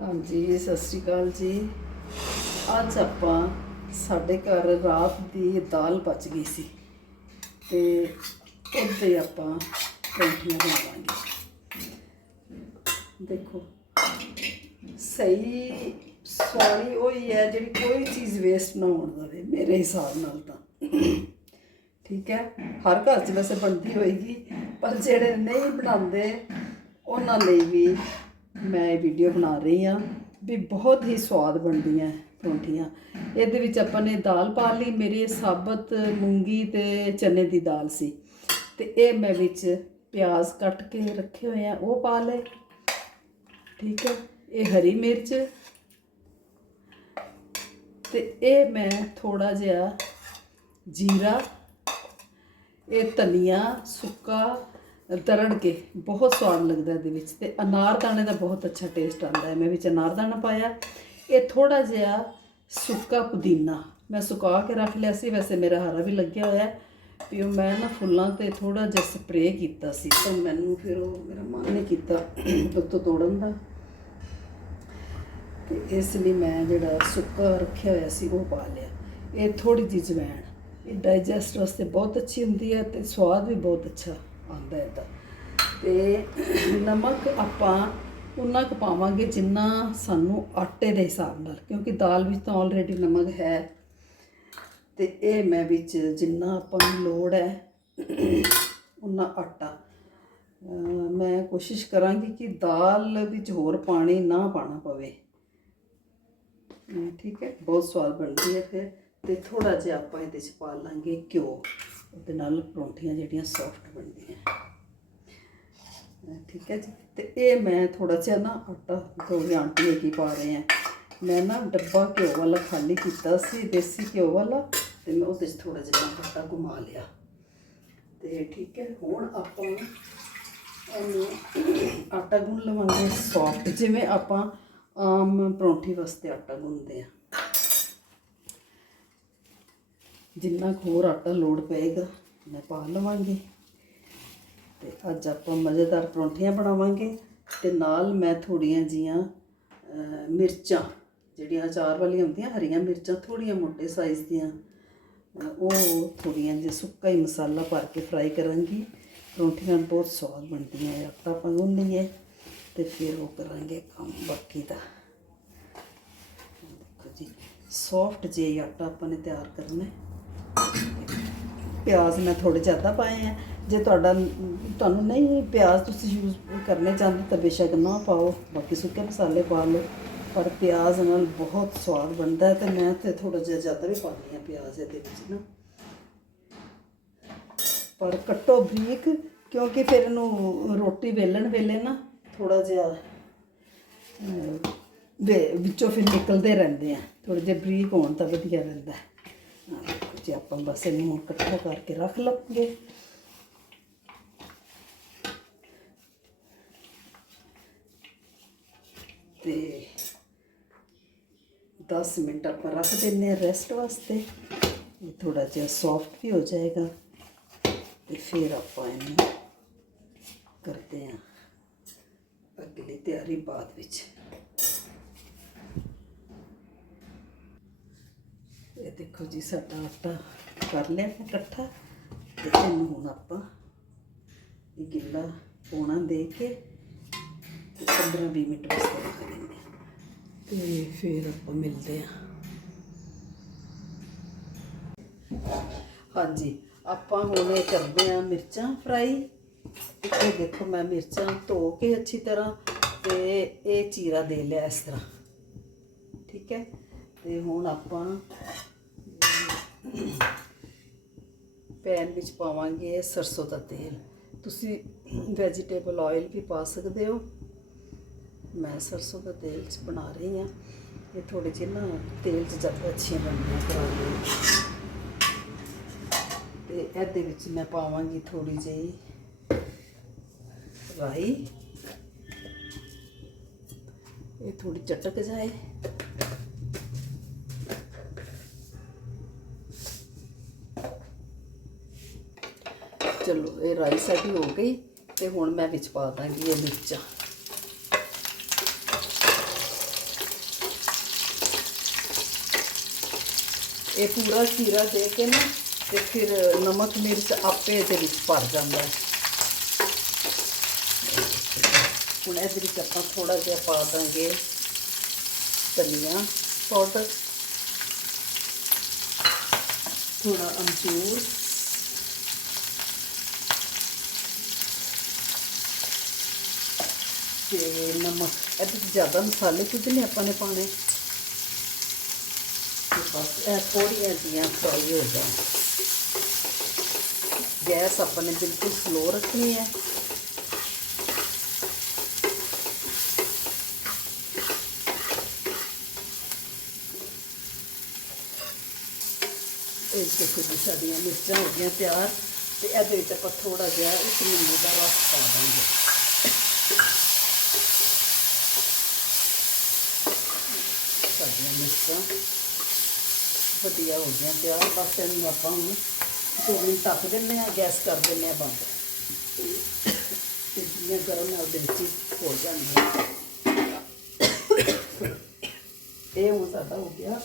ਹਾਂਜੀ, ਸਤਿ ਸ਼੍ਰੀ ਅਕਾਲ ਜੀ। ਅੱਜ ਆਪਾਂ ਸਾਡੇ ਘਰ ਰਾਤ ਦੀ ਦਾਲ ਬਚ ਗਈ ਸੀ ਤੇ ਉਹਦੇ ਆਪਾਂ ਪਰੌਂਠੀਆਂ ਬਣਾਵਾਂਗੇ। ਦੇਖੋ, ਸਹੀ, ਸਵਾਰੀ ਉਹੀ ਹੈ ਜਿਹੜੀ ਕੋਈ ਚੀਜ਼ ਵੇਸਟ ਨਾ ਹੋਣ ਦੇਵੇ, ਮੇਰੇ ਹਿਸਾਬ ਨਾਲ ਤਾਂ। ਠੀਕ ਹੈ? ਹਰ ਘਰ 'ਚ ਵੈਸੇ ਬਣਦੀ ਹੋਏਗੀ, ਪਰ ਜਿਹੜੇ ਨਹੀਂ ਬਣਾਉਂਦੇ, ਉਹਨਾਂ ਲਈ ਵੀ ਮੈਂ ਇਹ ਵੀਡੀਓ ਬਣਾ ਰਹੀ ਹਾਂ ਵੀ ਬਹੁਤ ਹੀ ਸਵਾਦ ਬਣਦੀਆਂ ਪਰੌਂਠੀਆਂ। ਇਹਦੇ ਵਿੱਚ ਆਪਾਂ ਨੇ ਦਾਲ ਪਾ ਲਈ, ਮੇਰੀ ਇਹ ਸਾਬਤ ਮੂੰਗੀ ਤੇ ਚਨੇ ਦੀ ਦਾਲ ਸੀ। ਤੇ ਇਹ ਮੈਂ ਵਿੱਚ ਪਿਆਜ਼ ਕੱਟ ਕੇ ਰੱਖੇ ਹੋਏ ਆ, ਉਹ ਪਾ ਲਏ। ਠੀਕ ਹੈ, ਇਹ ਹਰੀ ਮਿਰਚ। ਤੇ ਇਹ ਮੈਂ ਥੋੜਾ ਜਿਹਾ ਜੀਰਾ, ਇਹ ਧਨੀਆ, ਸੁੱਕਾ ਦਰੜ ਕੇ ਬਹੁਤ ਸਵਾਦ ਲੱਗਦਾ ਇਹਦੇ ਵਿੱਚ ਤੇ ਅਨਾਰਦਾਣੇ ਦਾ ਬਹੁਤ ਅੱਛਾ ਟੇਸਟ ਆਉਂਦਾ ਹੈ। ਮੈਂ ਵਿੱਚ ਅਨਾਰਦਾਣਾ ਪਾਇਆ। ਇਹ ਥੋੜਾ ਜਿਹਾ ਸੁੱਕਾ ਪੁਦੀਨਾ। ਮੈਂ ਸੁਕਾ ਕੇ ਰੱਖ ਲਿਆ ਸੀ, ਵੈਸੇ ਮੇਰਾ ਹਰਾ ਵੀ ਲੱਗਿਆ ਹੋਇਆ ਹੈ। ਉਹ ਮੈਂ ਨਾ ਫੁੱਲਾਂ ਤੇ ਥੋੜਾ ਜਿਹਾ ਸਪਰੇਅ ਕੀਤਾ ਸੀ, ਤਾਂ ਮੈਨੂੰ ਫਿਰ ਉਹ ਮੇਰਾ ਮਨ ਨਹੀਂ ਕੀਤਾ ਉੱਤੋਂ ਤੋੜਨ ਦਾ। ਤੇ ਇਸ ਲਈ ਮੈਂ ਜਿਹੜਾ ਸੁੱਕਾ ਰੱਖਿਆ ਹੋਇਆ ਸੀ, ਉਹ ਪਾ ਲਿਆ। ਇਹ ਥੋੜੀ ਜਿਹੀ ਜਵੈਣ। ਇਹ ਡਾਈਜੈਸਟ ਵਾਸਤੇ ਬਹੁਤ ਅੱਛੀ ਹੁੰਦੀ ਹੈ ਤੇ ਸਵਾਦ ਵੀ ਬਹੁਤ ਅੱਛਾ। ਆਉਂਦਾ ਹੈ ਤੇ। ਨਮਕ ਆਪਾਂ ਉਨਾ ਕੁ ਪਾਵਾਂਗੇ ਜਿੰਨਾ ਸਾਨੂੰ ਆਟੇ ਦੇ ਹਿਸਾਬ ਨਾਲ, ਕਿਉਂਕਿ ਦਾਲ ਵਿੱਚ ਤਾਂ ਆਲਰੇਡੀ ਨਮਕ ਹੈ। ਤੇ ਇਹ ਮੈਂ ਵਿੱਚ ਜਿੰਨਾ ਆਪਾਂ ਨੂੰ ਲੋੜ ਹੈ, ਉਨਾ ਆਟਾ। ਮੈਂ ਕੋਸ਼ਿਸ਼ ਕਰਾਂਗੀ ਕਿ ਦਾਲ ਵਿੱਚ ਹੋਰ ਪਾਣੀ ਨਾ ਪਾਣਾ ਪਵੇ। ਠੀਕ ਹੈ, ਬਹੁਤ ਸਵਾਦ ਬਣਦੀ ਹੈ ਫਿਰ। ਤੇ ਥੋੜਾ ਜਿਹਾ ਆਪਾਂ ਇਹਦੇ ਚ ਪਾ ਲਾਂਗੇ ਘਿਓ। ਉਹਦੇ ਨਾਲ ਪਰੌਂਠੀਆਂ ਜਿਹੜੀਆਂ ਸੌਫਟ ਬਣਦੀਆਂ। ਠੀਕ ਹੈ ਜੀ? ਤੇ ਇਹ ਮੈਂ ਥੋੜਾ ਜਿਹਾ ਨਾ ਆਟਾ ਦੋ ਆਂਟੀ ਇਹ ਕੀ ਪਾ ਰਹੇ ਆ। ਮੈਂ ਨਾ ਡੱਬਾ ਘਿਓ ਵਾਲਾ ਖਾਲੀ ਕੀਤਾ ਸੀ, ਦੇਸੀ ਘਿਓ ਵਾਲਾ, ਤੇ ਮੈਂ ਉਹਦੇ ਚ ਥੋੜਾ ਜਿਹਾ ਆਟਾ ਘੁਮਾ ਲਿਆ। ਤੇ ਠੀਕ ਹੈ, ਹੁਣ ਆਪਾਂ ਇਹਨੂੰ ਆਟਾ ਗੁੰਨ ਲਵਾਂਗੇ। ਸੌਫਟ ਜਿਵੇਂ ਆਪਾਂ ਆਮ ਪਰੌਂਠੀ ਵਾਸਤੇ ਆਟਾ ਗੁੰਨਦੇ ਆ। ਜਿੰਨਾ ਕੁ ਹੋਰ ਆਟਾ ਲੋੜ ਪਏਗਾ, ਮੈਂ ਪਾ ਲਵਾਂਗੀ। ਤੇ ਅੱਜ ਆਪਾਂ ਮਜ਼ੇਦਾਰ ਪਰੌਂਠੀਆਂ ਬਣਾਵਾਂਗੇ ਤੇ ਨਾਲ ਮੈਂ ਥੋੜੀਆਂ ਜੀਆਂ ਮਿਰਚਾਂ, ਜਿਹੜੀਆਂ ਅਚਾਰ ਵਾਲੀਆਂ ਹੁੰਦੀਆਂ, ਹਰੀਆਂ ਮਿਰਚਾਂ ਥੋੜੀਆਂ ਮੋਟੇ ਸਾਈਜ਼ ਦੀਆਂ ਉਹ ਥੋੜੀਆਂ ਜਿਹਾ ਸੁੱਕਾ ਹੀ ਮਸਾਲਾ ਭਰ ਕੇ ਫਰਾਈ ਕਰਾਂਗੀ। ਪਰੌਂਠੀਆਂ ਬਹੁਤ ਸਵਾਦ ਬਣਦੀਆਂ ਆਟਾ, ਆਪਾਂ ਗੁੰਨ ਲਈਏ ਤੇ ਫਿਰ ਉਹ ਕਰਾਂਗੇ ਕੰਮ ਬਾਕੀ ਦਾ। ਦੇਖੋ ਜੀ ਸੌਫਟ ਜਿਹਾ ਆਟਾ ਆਪਾਂ ਨੇ ਤਿਆਰ ਕਰਨਾ ਹੈ। ਪਿਆਜ਼ ਮੈਂ ਥੋੜੇ ਜ਼ਿਆਦਾ ਪਾਏ ਆ। ਜੇ ਤੁਹਾਡਾ ਤੁਹਾਨੂੰ ਨਹੀਂ ਪਿਆਜ਼ ਤੁਸੀਂ ਯੂਜ਼ ਕਰਨੇ ਚਾਹੁੰਦੇ ਤਾਂ ਬੇਸ਼ੱਕ ਨਾ ਪਾਓ। ਬਾਕੀ ਸੁੱਕੇ ਮਸਾਲੇ ਪਾ ਲਓ। ਪਰ ਪਿਆਜ਼ ਨਾਲ ਬਹੁਤ ਸਵਾਦ ਬਣਦਾ ਹੈ ਤੇ ਮੈਂ ਤੇ ਥੋੜਾ ਜਿਹਾ ਜ਼ਿਆਦਾ ਵੀ ਪਾਉਂਦੀ ਆ ਪਿਆਜ਼ ਇਹਦੇ ਵਿੱਚ ਨਾ। ਪਰ ਕੱਟੋ ਬਰੀਕ, ਕਿਉਂਕਿ ਫਿਰ ਇਹਨੂੰ ਰੋਟੀ ਵੇਲਣ ਵੇਲੇ ਨਾ ਥੋੜਾ ਜਿਹਾ ਵਿੱਚੋਂ ਫਿਰ ਨਿਕਲਦੇ ਰਹਿੰਦੇ ਆ। ਥੋੜੇ ਜਿਹਾ ਬਰੀਕ ਹੋਣ ਤਾਂ ਵਧੀਆ ਰਹਿੰਦਾ ਹੈ ਆਪਾਂ ਬਸ ਇਹਨੂੰ ਹੁਣ ਇਕੱਠਾ ਕਰਕੇ ਰੱਖ ਲਵਾਂਗੇ। ਤੇ 10 ਮਿੰਟ ਆਪਾਂ ਰੱਖ ਦਿੰਨੇ ਆ ਰੈਸਟ ਵਾਸਤੇ। ਇਹ ਥੋੜਾ ਜਿਹਾ ਸੌਫਟ ਵੀ ਹੋ ਜਾਏਗਾ। ਤੇ ਫਿਰ ਆਪਾਂ ਇਹਨੂੰ ਕਰਦੇ ਆ ਅਗਲੀ ਤਿਆਰੀ ਬਾਅਦ ਵਿੱਚ। ਦੇਖੋ ਜੀ, ਸਾਡਾ ਆਟਾ ਕਰ ਲਿਆ ਮੈਂ ਇਕੱਠਾ ਤੇ ਇਹਨੂੰ ਹੁਣ ਆਪਾਂ ਇਹ ਗਿੱਲਾ ਪੋਣਾ ਦੇ ਕੇ ਤੇ 15 20 ਮਿੰਟ ਵਾਸਤੇ ਰੱਖ ਦਿੰਦੇ ਤੇ ਫਿਰ ਆਪਾਂ ਮਿਲਦੇ ਹਾਂ। ਹਾਂਜੀ, ਆਪਾਂ ਹੁਣ ਇਹ ਕਰਦੇ ਆ ਮਿਰਚਾਂ ਫਰਾਈ। ਇਹ ਦੇਖੋ ਮੈਂ ਮਿਰਚਾਂ ਧੋ ਕੇ ਅੱਛੀ ਤਰ੍ਹਾਂ ਤੇ ਇਹ ਚੀਰਾ ਦੇ ਲਿਆ ਇਸ ਤਰ੍ਹਾਂ। ਠੀਕ ਹੈ? ਤੇ ਹੁਣ ਆਪਾਂ ਪੈਨ ਵਿੱਚ ਪਾਵਾਂਗੇ ਸਰਸੋਂ ਦਾ ਤੇਲ। ਤੁਸੀਂ ਵੈਜੀਟੇਬਲ ਆਇਲ ਵੀ ਪਾ ਸਕਦੇ ਹੋ। ਮੈਂ ਸਰਸੋਂ ਦਾ ਤੇਲ ਚ ਬਣਾ ਰਹੀ ਹਾਂ। ਇਹ ਥੋੜੇ ਜਿਹੇ ਨਾ ਤੇਲ 'ਚ ਜ਼ਿਆਦਾ ਅੱਛੀਆਂ ਬਣਦੀਆਂ ਕਰਾਂਗੇ ਤੇ ਇਹਦੇ ਵਿੱਚ ਮੈਂ ਪਾਵਾਂਗੀ ਥੋੜੀ ਜਿਹੀ ਰਾਈ। ਇਹ ਥੋੜੀ ਚਟਕ ਜਾਏ। चलो, ये राई साड़ी हो गई तो हूँ मैं बिच पा देंगी ये मिर्चा। ये पूरा सीरा दे के ना तो फिर नमक मिर्च आपे ये भर जाता हूँ। ये आप थोड़ा जहा पा देंगे धनिया पाउडर, थोड़ा अमचूर। ਤੇ ਨਮਕ ਇਹਦੇ ਵਿੱਚ ਜ਼ਿਆਦਾ ਮਸਾਲੇ ਕੁਝ ਨਹੀਂ ਆਪਾਂ ਨੇ ਪਾਣੇ ਤੇ ਬਸ ਇਹ ਥੋੜੀਆਂ ਜੀਆਂ ਫਰਾਈ ਹੋ ਜਾਣ ਗੈਸ ਆਪਾਂ ਨੇ ਬਿਲਕੁਲ ਸਲੋ ਰੱਖਣੀ ਹੈ ਇਹ ਦੇਖੋ ਜੀ ਸਾਡੀਆਂ ਮਿਰਚਾਂ ਹੋ ਗਈਆਂ ਤਿਆਰ ਤੇ ਇਹਦੇ ਵਿੱਚ ਆਪਾਂ ਥੋੜਾ ਜਿਹਾ ਇੱਕ ਨਿੰਬੂ ਦਾ ਰਸ ਪਾ ਦਾਂਗੇ ਸਾਡੀਆਂ ਵਧੀਆ ਹੋ ਗਈਆਂ ਤਿਆਰ, ਬਸ ਇਹਨੂੰ ਆਪਾਂ ਹੁਣ ਦੋ ਮਿੰਟ ਢੱਕ ਦਿੰਦੇ ਆ ਗੈਸ ਕਰ ਦਿੰਦੇ ਆ ਬੰਦ। ਤੇ ਜਿੰਨੀਆਂ ਗਰਮ ਹੈ ਉਹਦੇ ਵਿੱਚ ਹੀ ਹੋ ਜਾਣਗੀਆਂ ਇਹ ਹੁਣ ਸਾਡਾ ਹੋ ਗਿਆ।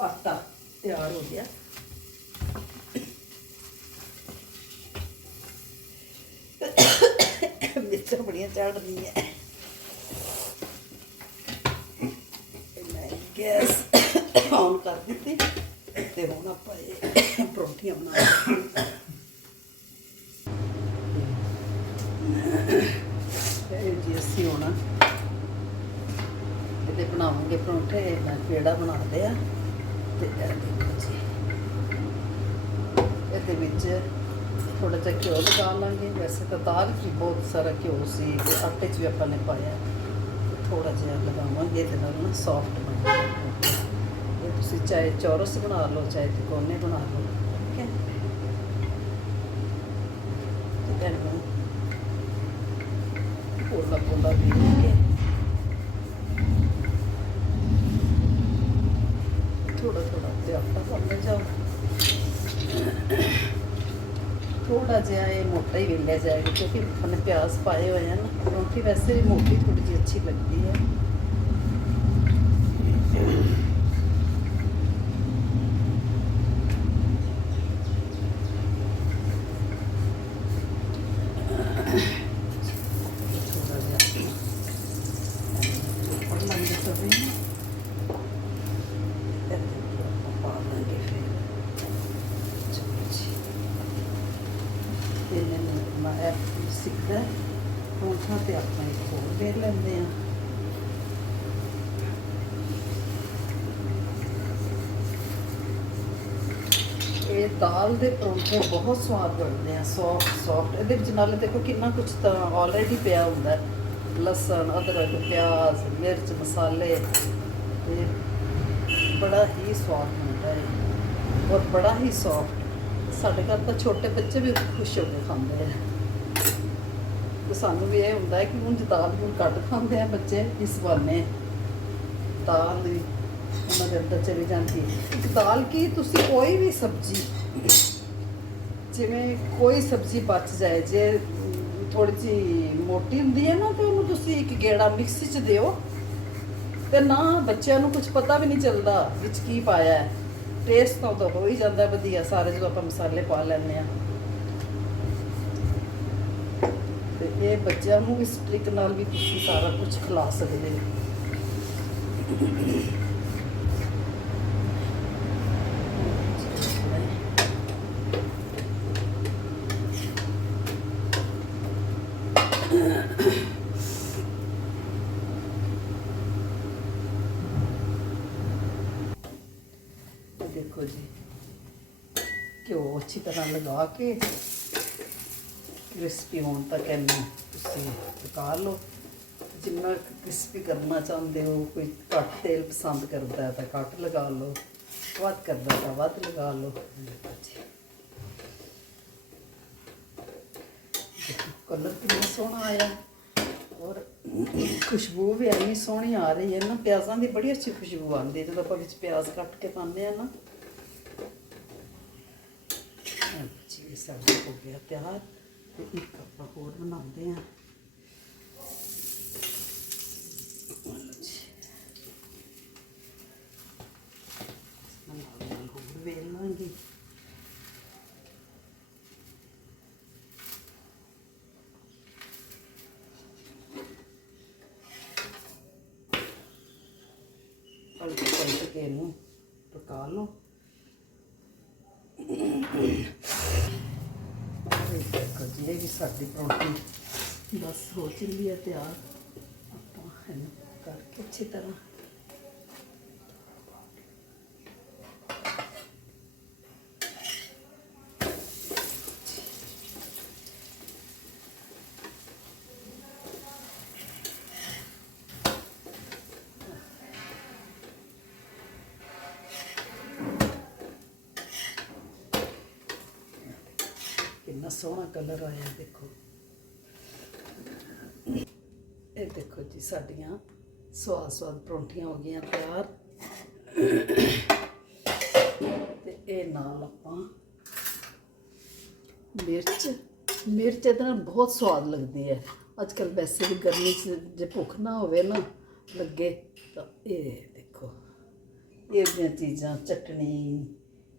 ਆਟਾ ਤਿਆਰ ਹੋ ਗਿਆ। ਮਿਰਚਾਂ ਬੜੀਆਂ ਚੜ ਰਹੀਆਂ ਮੈਂ ਗੈਸ ਔਨ ਕਰ ਦਿੱਤੀ ਤੇ ਹੁਣ ਆਪਾਂ ਇਹ ਪਰੌਂਠੀਆਂ ਬਣਾ ਇਹ ਜੀ ਅਸੀਂ ਹੁਣ ਇਹਦੇ ਬਣਾਵਾਂਗੇ ਪਰੌਂਠੇ, ਮੈਂ ਪੇੜਾ ਬਣਾਉਂਦੇ ਆ ਤੇ ਇਹ ਦੇਖੋ ਜੀ। ਇਹਦੇ ਵਿੱਚ ਥੋੜਾ ਜਿਹਾ ਘਿਓ ਲਗਾ ਲਾਂਗੇ। ਵੈਸੇ ਤਾਂ ਦਾਲ 'ਚ ਵੀ ਬਹੁਤ ਸਾਰਾ ਘਿਓ ਸੀ, ਤੇ ਆਟੇ 'ਚ ਵੀ ਆਪਾਂ ਨੇ ਪਾਇਆ। ਥੋੜਾ ਜਿਹਾ ਲਗਾਵਾਂਗੇ ਇਹਦੇ ਨਾਲ ਨਾ ਸੌਫਟ ਬਣੇਗਾ ਇਹ ਤੁਸੀਂ ਚਾਹੇ ਚੌਰਸ ਬਣਾ ਲਓ ਚਾਹੇ ਤਿਕੋਨੇ ਬਣਾ ਲਓ। ਠੀਕ ਹੈ ਤੇ ਇਹਨੂੰ ਪੋਲਾ ਪੋਲਾ ਬੀਨ ਕੇ ਥੋੜਾ ਥੋੜਾ ਤੇ ਆਟਾ ਪਾਉਂਦੇ ਜਾਓ। ਥੋੜਾ ਜਿਹਾ ਇਹ ਮੋਟਾ ਹੀ ਵੇਲਿਆ ਜਾਏਗਾ ਕਿਉਂਕਿ ਆਪਾਂ ਨੇ ਪਿਆਜ਼ ਪਾਏ ਹੋਏ ਹਨ ਪਰੌਂਠੀ ਵੈਸੇ ਵੀ ਮੋਟੀ ਥੋੜੀ ਜਿਹੀ ਅੱਛੀ ਲੱਗਦੀ ਹੈ। ਥੋੜਾ ਨੂੰ ਇੱਥੇ ਆਪਾਂ ਪਾ ਦਾਂਗੇ ਫਿਰ ਤੇ ਮੈਨੂੰ ਮੈਂ ਇਹ ਲੈਂਦੇ ਆ ਇਹ ਦਾਲ ਦੇ ਪਰੌਂਠੇ ਬਹੁਤ ਸਵਾਦ ਬਣਦੇ ਆ ਸੌਫਟ ਸੌਫਟ ਇਹਦੇ ਵਿੱਚ ਨਾਲੇ ਦੇਖੋ ਕਿੰਨਾ ਕੁਝ ਤਾਂ ਆਲਰੇਡੀ ਪਿਆ ਹੁੰਦਾ ਹੈ। ਲਸਣ, ਅਦਰਕ, ਪਿਆਜ਼, ਮਿਰਚ, ਮਸਾਲੇ। ਤੇ ਬੜਾ ਹੀ ਸਵਾਦ ਹੁੰਦਾ ਹੈ। ਔਰ ਬੜਾ ਹੀ ਸੌਫਟ ਸਾਡੇ ਘਰ ਤਾਂ ਛੋਟੇ ਬੱਚੇ ਵੀ ਖੁਸ਼ ਹੋ ਕੇ ਖਾਂਦੇ ਆ। ਤੇ ਸਾਨੂੰ ਵੀ ਇਹ ਹੁੰਦਾ ਹੈ ਕਿ ਉਂਝ ਦਾਲ ਨੂੰ ਕੱਟ ਖਾਂਦੇ ਆ ਬੱਚੇ ਇਸ ਬਹਾਨੇ। ਦਾਲ ਦੀ ਉਹਨਾਂ ਦੇ ਅੰਦਰ ਚਲੀ ਜਾਂਦੀ ਹੈ। ਇੱਕ ਦਾਲ ਕੀ ਤੁਸੀਂ ਕੋਈ ਵੀ ਸਬਜ਼ੀ, ਜਿਵੇਂ ਕੋਈ ਸਬਜ਼ੀ ਬਚ ਜਾਏ, ਜੇ ਥੋੜੀ ਜਿਹੀ ਮੋਟੀ ਹੁੰਦੀ ਹੈ ਨਾ, ਤੇ ਉਹਨੂੰ ਤੁਸੀਂ ਇੱਕ ਗੇੜਾ ਮਿਕਸੀ 'ਚ ਦਿਓ, ਤੇ ਨਾ ਬੱਚਿਆਂ ਨੂੰ ਕੁਝ ਪਤਾ ਵੀ ਨਹੀਂ ਚੱਲਦਾ ਵਿੱਚ ਕੀ ਪਾਇਆ ਹੈ। ਟੇਸਟ ਤਾਂ ਉਦੋਂ ਹੋ ਹੀ ਜਾਂਦਾ ਵਧੀਆ, ਸਾਰੇ ਜਦੋਂ ਆਪਾਂ ਮਸਾਲੇ ਪਾ ਲੈਂਦੇ ਆ ਤੇ ਇਹ ਬੱਚਿਆਂ ਨੂੰ ਇਸ ਟ੍ਰਿਕ ਨਾਲ ਵੀ ਤੁਸੀਂ ਸਾਰਾ ਕੁਝ ਖਿਲਾ ਸਕਦੇ ਹੋ ਇਹ ਦੇਖੋ ਜੀ। ਘਿਓ ਅੱਛੀ ਤਰ੍ਹਾਂ ਲਗਾ ਕੇ ਕ੍ਰਿਸਪੀ ਹੋਣ ਤੱਕ ਇਹਨੂੰ ਤੁਸੀਂ ਪਕਾ ਲਓ। ਜਿੰਨਾ ਕ੍ਰਿਸਪੀ ਕਰਨਾ ਚਾਹੁੰਦੇ ਹੋ, ਕੋਈ ਘੱਟ ਤੇਲ ਪਸੰਦ ਕਰਦਾ ਹੈ ਤਾਂ ਘੱਟ ਲਗਾ ਲਓ। ਵੱਧ ਕਰਦਾ ਤਾਂ ਵੱਧ ਲਗਾ ਲਓ। ਕਲਰ ਕਿੰਨਾ ਸੋਹਣਾ ਆਇਆ। ਔਰ ਖੁਸ਼ਬੂ ਵੀ ਇੰਨੀ ਸੋਹਣੀ ਆ ਰਹੀ ਹੈ ਨਾ। ਪਿਆਜ਼ਾਂ ਦੀ ਬੜੀ ਅੱਛੀ ਖੁਸ਼ਬੂ ਆਉਂਦੀ ਹੈ। ਜਦੋਂ ਆਪਾਂ ਵਿੱਚ ਪਿਆਜ਼ ਕੱਟ ਕੇ ਪਾਉਂਦੇ ਆ ਨਾ ਸਬਜ਼ੀ ਹੋ ਗਿਆ ਤਿਆਰ ਤੇ ਇੱਕ ਆਪਾਂ ਹੋਰ ਬਣਾਉਂਦੇ ਆ ਵੇਲਾਂਗੇ ਪਲਟ ਦੇਖੋ ਵੀ ਸਾਡੀ ਪਰੌਂਠੀ ਬਸ ਹੋ ਚੱਲੀ ਹੈ ਤਿਆਰ ਆਪਾਂ ਇਹਨੂੰ ਕਰਕੇ ਅੱਛੀ ਤਰ੍ਹਾਂ ਕਿੰਨਾ ਸੋਹਣਾ ਕਲਰ ਆਇਆ, ਦੇਖੋ। ਇਹ ਦੇਖੋ ਜੀ, ਸਾਡੀਆਂ ਸਵਾਦ ਸਵਾਦ ਪਰੌਂਠੀਆਂ ਹੋ ਗਈਆਂ ਤਿਆਰ। ਤੇ ਇਹ ਨਾਲ ਆਪਾਂ ਮਿਰਚ ਮਿਰਚ ਇਹਦੇ ਨਾਲ ਬਹੁਤ ਸਵਾਦ ਲੱਗਦੀ ਹੈ। ਅੱਜ ਕੱਲ ਵੈਸੇ ਵੀ ਗਰਮੀ 'ਚ ਜੇ ਭੁੱਖ ਨਾ ਹੋਵੇ ਨਾ ਲੱਗੇ, ਤਾਂ ਇਹ ਦੇਖੋ, ਇਹ ਜਿਹੀਆਂ ਚੀਜ਼ਾਂ ਚਟਣੀ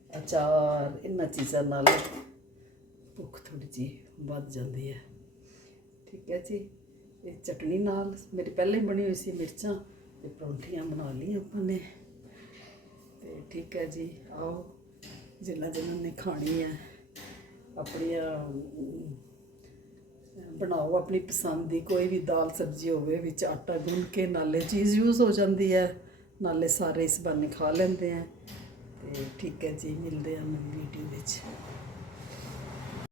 ਅਚਾਰ, ਇਹਨਾਂ ਚੀਜ਼ਾਂ ਨਾਲ ਭੁੱਖ ਥੋੜੀ ਜੀ ਵੱਧ ਜਾਂਦੀ ਹੈ। ਠੀਕ ਹੈ ਜੀ। ਇਹ ਚਟਣੀ ਨਾਲ ਮੇਰੀ ਪਹਿਲਾਂ ਬਣੀ ਹੋਈ ਸੀ ਮਿਰਚਾਂ ਤੇ ਪਰੌਂਠੀਆਂ ਬਣਾ ਲਈਆਂ ਆਪਾਂ ਨੇ। ਤੇ ਠੀਕ ਹੈ ਜੀ, ਆਓ ਜਿੰਨਾ ਜਿੰਨਾ ਨੇ ਖਾਣੀ ਹੈ, ਆਪਣੀਆਂ ਬਣਾਓ ਆਪਣੀ ਪਸੰਦ ਦੀ। ਕੋਈ ਵੀ ਦਾਲ ਸਬਜ਼ੀ ਹੋਵੇ ਵਿੱਚ ਆਟਾ ਗੁੰਨ ਕੇ, ਨਾਲੇ ਚੀਜ਼ ਯੂਜ਼ ਹੋ ਜਾਂਦੀ ਹੈ, ਨਾਲੇ ਸਾਰੇ ਇਸ ਬਹਾਨੇ ਖਾ ਲੈਂਦੇ ਆ ਤੇ ਠੀਕ ਹੈ ਜੀ, ਮਿਲਦੇ ਹਾਂ ਨਵੀਂ ਵੀਡੀਓ ਵਿੱਚ।